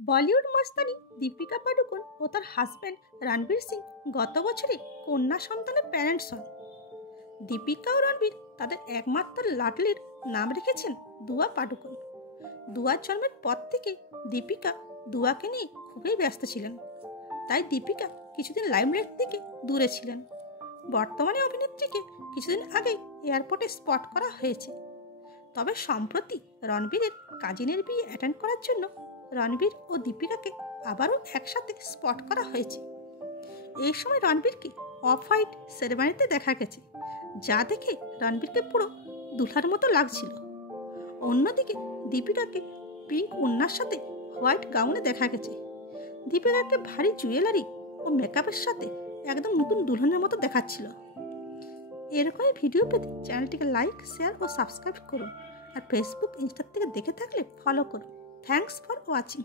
বলিউড মস্তানি দীপিকা পাডুকোন ও তার হাজব্যান্ড রণবীর সিং গত বছরে কন্যা সন্তানের প্যারেন্টস হন। দীপিকা ও রণবীর তাদের একমাত্র লাডলির নাম রেখেছেন দুয়া পাডুকোন। দুয়ার জন্মের পর থেকে দীপিকা দুয়াকে নিয়ে খুবই ব্যস্ত ছিলেন, তাই দীপিকা কিছুদিন লাইমলাইট থেকে দূরে ছিলেন। বর্তমানে অভিনেত্রীকে কিছুদিন আগেই এয়ারপোর্টে স্পট করা হয়েছে। তবে সম্প্রতি রণবীরের কাজিনের বিয়ে অ্যাটেন্ড করার জন্য রণবীর ও দীপিকাকে আবারও একসাথে স্পট করা হয়েছে। এই সময় রণবীরকে অফ হোয়াইট সেরেমনিতে দেখা গেছে, যা দেখে রণবীরকে পুরো দুলহার মতো লাগছিল। অন্যদিকে দীপিকাকে পিঙ্ক ওড়নার সাথে হোয়াইট গাউনে দেখা গেছে। দীপিকাকে ভারী জুয়েলারি ও মেকআপের সাথে একদম নতুন দুলহানের মতো দেখাচ্ছিল। এরকমই ভিডিও পেতে চ্যানেলটিকে লাইক, শেয়ার ও সাবস্ক্রাইব করুন। আর ফেসবুক, ইনস্টা থেকে দেখে থাকলে ফলো করুন। Thanks for watching.